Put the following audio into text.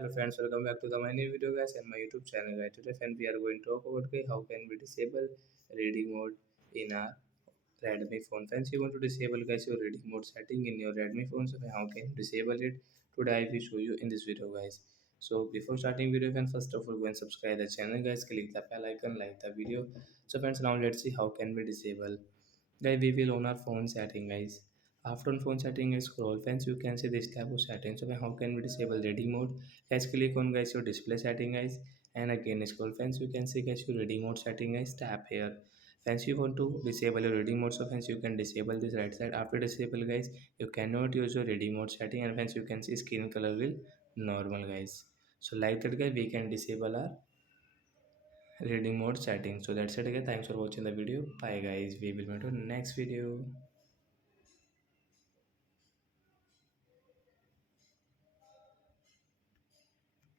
Hello friends, welcome back to my new video guys and my YouTube channel guys. Today friend we are going to talk about how can we disable reading mode in our Redmi phone. Friends, you want to disable guys your reading mode setting in your Redmi phone. So how can you disable it? Today I will show you in this video guys. So before starting video, friends, first of all go and subscribe the channel guys. Click the bell icon, like the video. So friends, now let's see how can we disable. Guys, we will on our phone setting guys. After on phone setting scroll friends, you can see this type of setting. So how can we disable reading mode? Guys, click on guys your display setting guys, and again scroll friends, you can see guys your reading mode setting guys. Tap here. Friends, you want to disable your reading mode, so friends you can disable this right side. After disable guys, you cannot use your reading mode setting, and friends you can see screen color will normal guys. So like that guys, we can disable our reading mode setting. So that's it guys, thanks for watching the video. Bye guys, we will meet on next video.